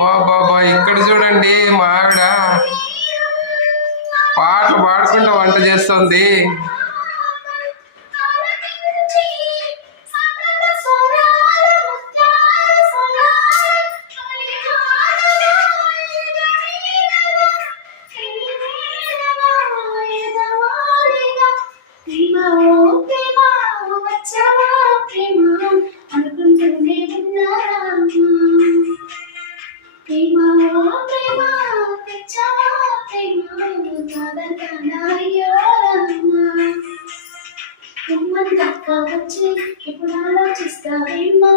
బాబా ఇక్కడ చూడండి మా ఆవిడ పాటలు పాడుకుంటూ వంట చేస్తుంది. వచ్చి ఇప్పుడు ఆలోచిస్తావేమా